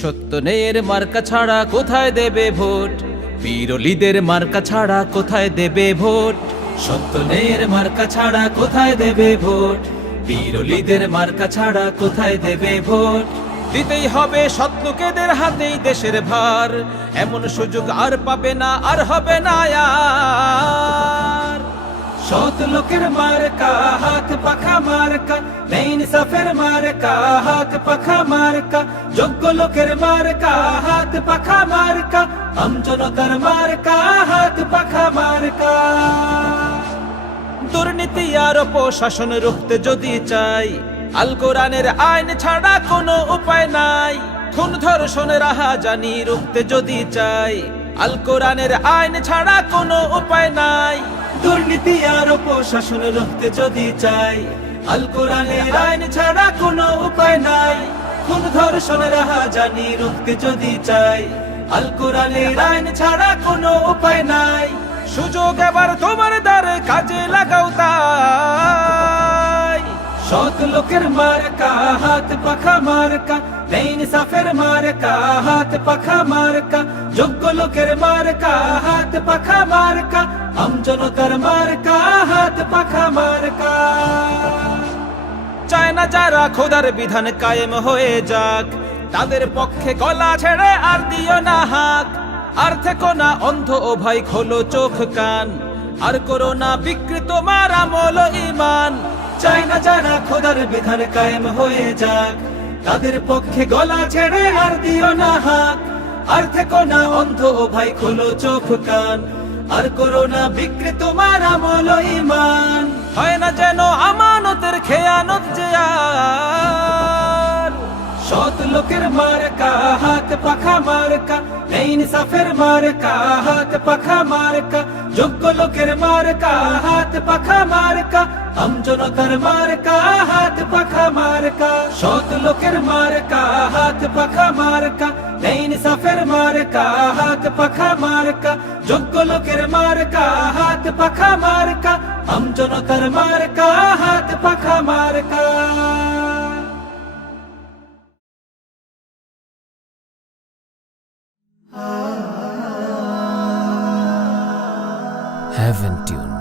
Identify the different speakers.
Speaker 1: সত্য নেয়ের মার্কা ছাড়া কোথায় দেবে ভোট? বিরলিদের মার্কা ছাড়া কোথায় দেবে ভোট? সত্য নেয়ের মার্কা ছাড়া কোথায় দেবে ভোট? বিরলিদের মার্কা ছাড়া কোথায় দেবে ভোট? দিতেই হবে সৎ লোকেদের হাতেই দেশের ভার। এমন সুযোগ আর পাবে না, আর হবে না সৎ লোকের মার্কা পাখা মার্কা নেইন সাফের মার্কা হাত পাখা মার্কা যোগ্য লোকের মার্কা হাত পাখা মার্কা আমজনতার মার্কা হাত পাখা মার্কা দুর্নীতি আর প্রশাসন রুখতে যদি চাই আল কোরআনের আইন ছাড়া কোনো উপায় নাই খুন আহা জানি রুখতে যদি চাই আল কোরআনের আইন ছাড়া কোনো উপায় নাই দুর্নীতি আর প্রশাসন রুখতে যদি চাই, আল কোরআনের আইন ছাড়া কোনো উপায় নাই। খুন ধর্ষণের আহা জানি রুখতে যদি চাই, আল কোরআনের আইন ছাড়া কোনো উপায় নাই। সুযোগ এবার তোমার দ্বারে কাজে লাগাও তাই। সৎ লোকের মার্কা, হাত পাখা মার্কা নেইন সাফের মার্কা, হাত পাখা মার্কা, যোগ্য লোকের মার্কা হাত পাখা মার্কা আমজনতার মার্কা, হাত পাখা মার্কা। চায় না যারা খোদার বিধান কায়েম হয়ে যাক, তাদের পক্ষে গলা ছেড়ে আর দিও না হাক। আর থেকো না অন্ধ ও ভাই খোলো চোখ কান। আর করো না বিকৃত মার আমল ইমান চায় না যারা খোদার বিধান কায়েম হয়ে যাক, তাদের পক্ষে গলা ছেড়ে আর দিও না হাক। আর থেকো না অন্ধ ভাই, খোলো চোখ কান। আর করো না বিকৃত মার আমল ইমান হয় না যেন আমানতের খেয়ানত যে আর। সৎ লোকের মার্কা, হাত পাখা মার্কা নেইন সাফের মার্কা, হাত পাখা মার্কা, যোগ্য লোকের মার্কা, হাত পাখা মার্কা আমজনতার মার্কা, হাত পাখা মার্কা। সৎ লোকের মার্কা, হাত পাখা মার্কা নেইন সাফের মার্কা হাত পাখা মার্কা যোগ্য লোকের মার্কা হাত পাখা মার্কা আমজনতার মার্কা হাত পাখা মার্কা
Speaker 2: Heaven Tune